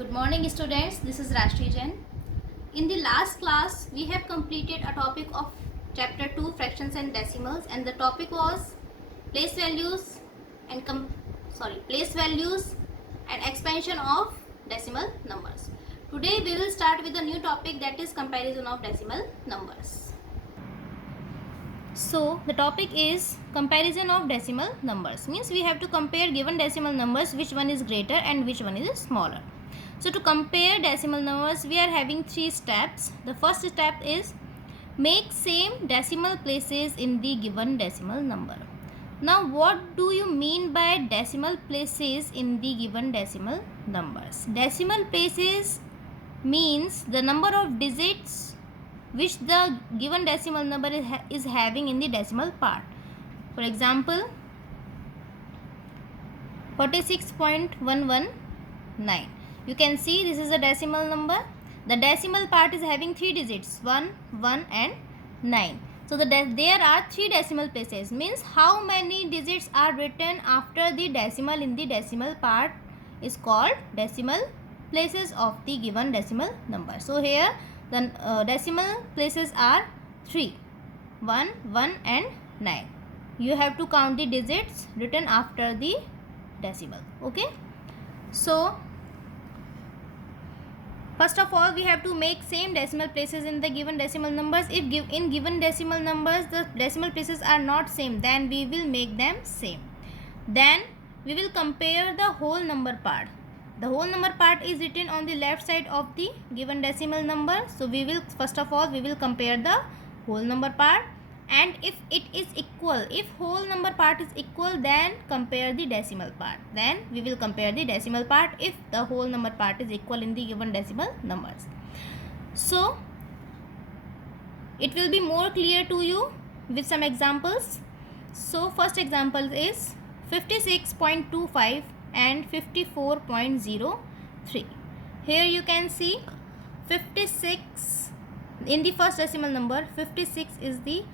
Good morning students, this is Rashti Jain. In the last class, we have completed a topic of chapter 2 fractions and decimals, and the topic was place values and place values and expansion of decimal numbers. Today we will start with a new topic, that is comparison of decimal numbers. So the topic is comparison of decimal numbers, means we have to compare given decimal numbers, which one is greater and which one is smaller. So to compare decimal numbers, we are having 3 steps. The first step is make same decimal places in the given decimal number. Now what do you mean by decimal places in the given decimal numbers? Decimal places means the number of digits which the given decimal number is having in the decimal part. For example, 46.119. You can see this is a decimal number. The decimal part is having 3 digits, 1, 1 and 9. So there are 3 decimal places, means how many digits are written after the decimal in the decimal part is called decimal places of the given decimal number. So here the decimal places are 3, 1, 1 and 9. You have to count the digits written after the decimal. Okay. So first of all, we have to make same decimal places in the given decimal numbers. If in given decimal numbers the decimal places are not same, then we will make them same. Then we will compare the whole number part. The whole number part is written on the left side of the given decimal number. So we will first of all we will compare the whole number part, and if it is equal, if whole number part is equal, then compare the decimal part. Then we will compare the decimal part if the whole number part is equal in the given decimal numbers. So it will be more clear to you with some examples. So first example is 56.25 and 54.03. Here you can see 56 in the first decimal number. 56 is the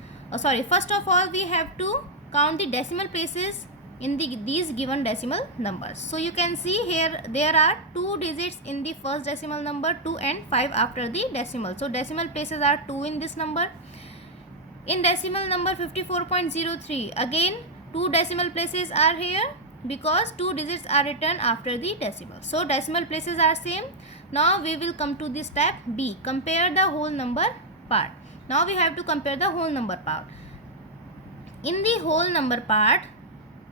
first of all we have to count the decimal places in these given decimal numbers. So you can see here there are 2 digits in the first decimal number, 2 and 5 after the decimal. So decimal places are 2 in this number. In decimal number 54.03, again 2 decimal places are here because 2 digits are written after the decimal. So decimal places are same. Now we will come to the step B, compare the whole number part. Now we have to compare the whole number part. In the whole number part,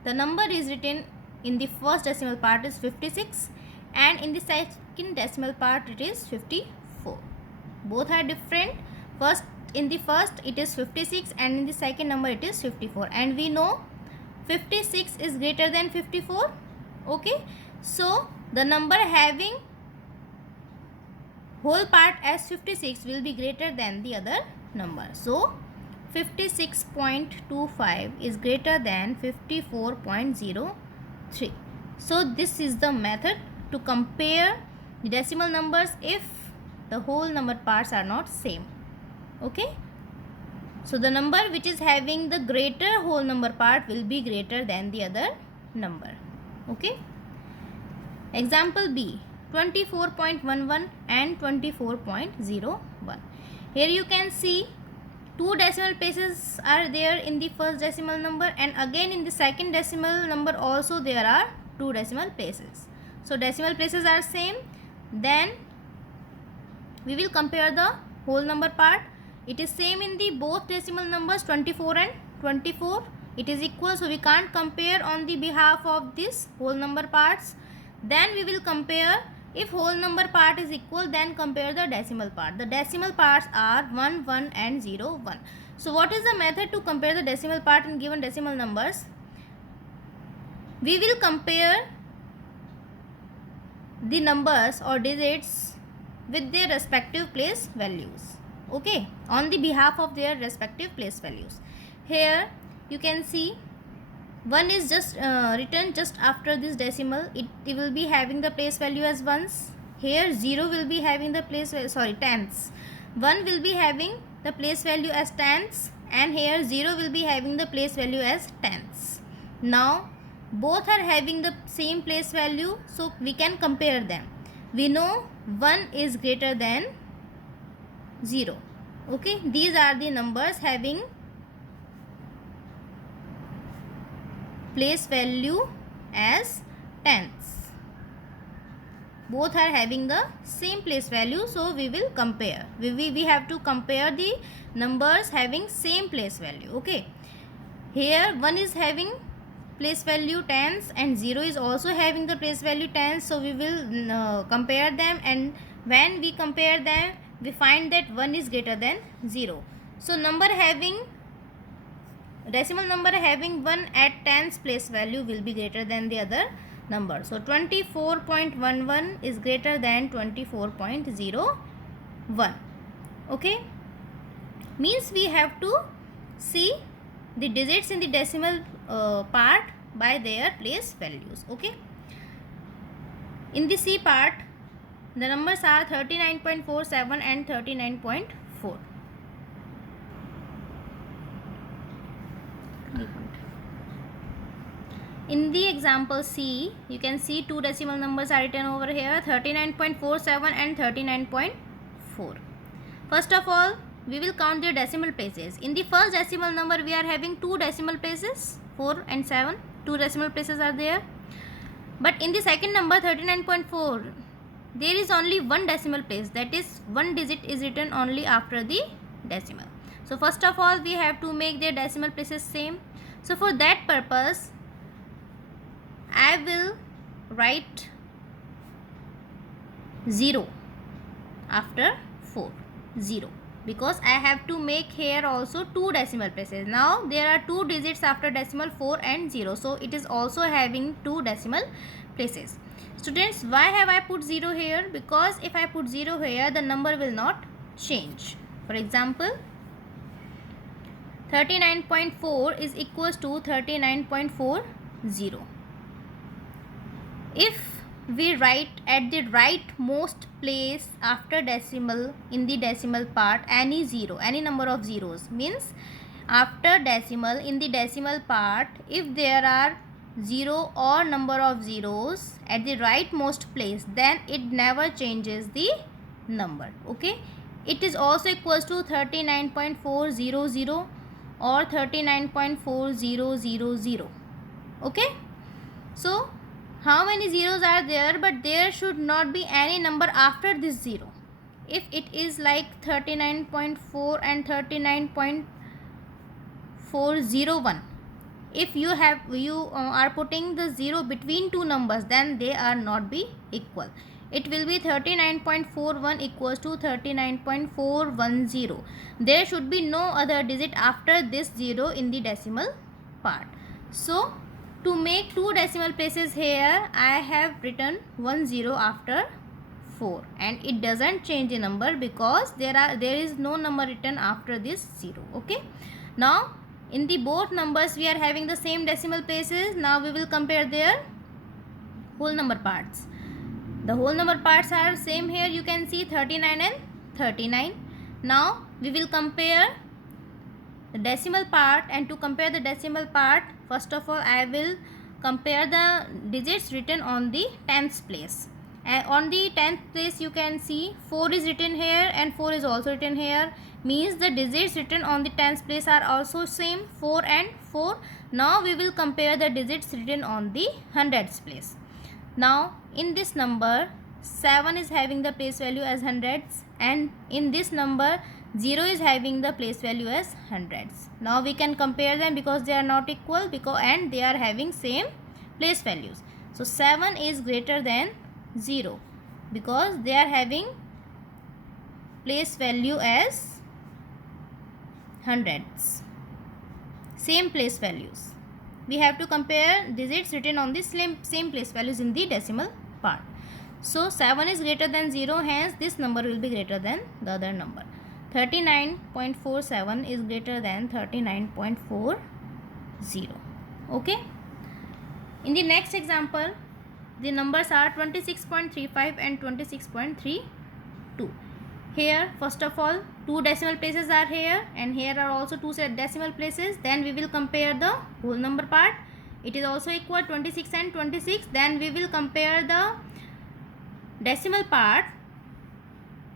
the number is written in the first decimal part is 56, and in the second decimal part it is 54. Both are different. In the first it is 56 and in the second number it is 54, and we know 56 is greater than 54. Okay, so the number having whole part as 56 will be greater than the other number. So 56.25 is greater than 54.03. So this is the method to compare the decimal numbers if the whole number parts are not same. Okay, so the number which is having the greater whole number part will be greater than the other number. Okay, example B, 24.11 and 24.01. Here you can see 2 decimal places are there in the first decimal number, and again in the second decimal number also there are 2 decimal places. So decimal places are same. Then we will compare the whole number part. It is same in the both decimal numbers, 24 and 24. It is equal, so we can't compare on the behalf of this whole number parts. Then we will compare, if whole number part is equal, then compare the decimal part. The decimal parts are 1, 1 and 0, 1. So what is the method to compare the decimal part in given decimal numbers? We will compare the numbers or digits with their respective place values. Okay, on the behalf of their respective place values. Here you can see 1 is just written just after this decimal. It will be having the place value as ones. Here 0 will be having the tenths. 1 will be having the place value as tenths, and here 0 will be having the place value as tenths. Now both are having the same place value, so we can compare them. we know 1 is greater than 0. Okay, these are the numbers having place value as tens. Both are having the same place value, so we will compare. We have to compare the numbers having same place value. Okay, here 1 is having place value tens and 0 is also having the place value tens, so we will compare them, and when we compare them we find that 1 is greater than 0. So decimal number having 1 at tens place value will be greater than the other number. So 24.11 is greater than 24.01. Okay, means we have to see the digits in the decimal part by their place values. Okay, in the C part the numbers are 39.47 and 39.4. In the example C, you can see two decimal numbers are written over here, 39.47 and 39.4. First of all, we will count their decimal places. In the first decimal number, we are having two decimal places, 4 and 7. Two decimal places are there. But in the second number, 39.4, there is only one decimal place. That is, one digit is written only after the decimal. So first of all, we have to make their decimal places same. So for that purpose, I will write 0 after 4, 0, because I have to make here also two decimal places. Now there are two digits after decimal, 4 and 0, so it is also having two decimal places. Students, why have I put 0 here? Because if I put 0 here, the number will not change. For example, 39.4 is equals to 39.40. If we write at the rightmost place after decimal in the decimal part any zero, any number of zeros, means after decimal in the decimal part, if there are 0 or number of zeros at the rightmost place, then it never changes the number. Okay, it is also equals to 39.400 or 39.4000. Okay, so how many zeros are there? But there should not be any number after this 0. If it is like 39.4 and 39.401, if you are putting the 0 between two numbers, then they are not be equal. It will be 39.41 equals to 39.410. There should be no other digit after this 0 in the decimal part. So to make two decimal places here, I have written 10 after 4, and it doesn't change the number because there is no number written after this 0. Okay, now in the both numbers we are having the same decimal places. Now we will compare their whole number parts. The whole number parts are same here. You can see 39 and 39. Now we will compare the decimal part, and to compare the decimal part, first of all I will compare the digits written on the tens place. And on the 10th place you can see 4 is written here and 4 is also written here, means the digits written on the 10th place are also same, 4 and 4. Now we will compare the digits written on the hundreds place. Now in this number 7 is having the place value as hundreds, and in this number 0 is having the place value as hundreds. Now we can compare them because they are not equal, and they are having same place values. So 7 is greater than 0 because they are having place value as hundreds, same place values. We have to compare digits written on the same place values in the decimal part. So 7 is greater than 0, hence this number will be greater than the other number. 39.47 is greater than 39.40. Okay, in the next example the numbers are 26.35 and 26.32. Here first of all two decimal places are here, and here are also two decimal places. Then we will compare the whole number part. It is also equal 26 and 26. Then we will compare the decimal part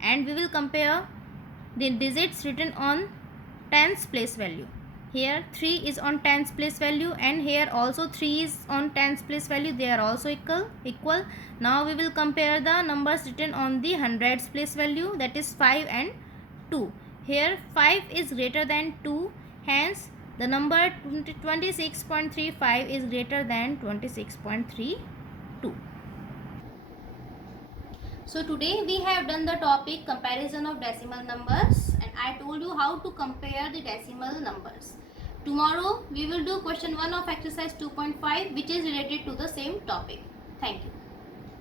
and we will compare the digits written on tens place value. Here 3 is on tens place value and here also 3 is on tens place value. They are also equal. Now we will compare the numbers written on the hundreds place value, that is 5 and 2. Here 5 is greater than 2, hence the number 26.35 is greater than 26.32. So today we have done the topic comparison of decimal numbers and I told you how to compare the decimal numbers. Tomorrow we will do question 1 of exercise 2.5 which is related to the same topic. Thank you.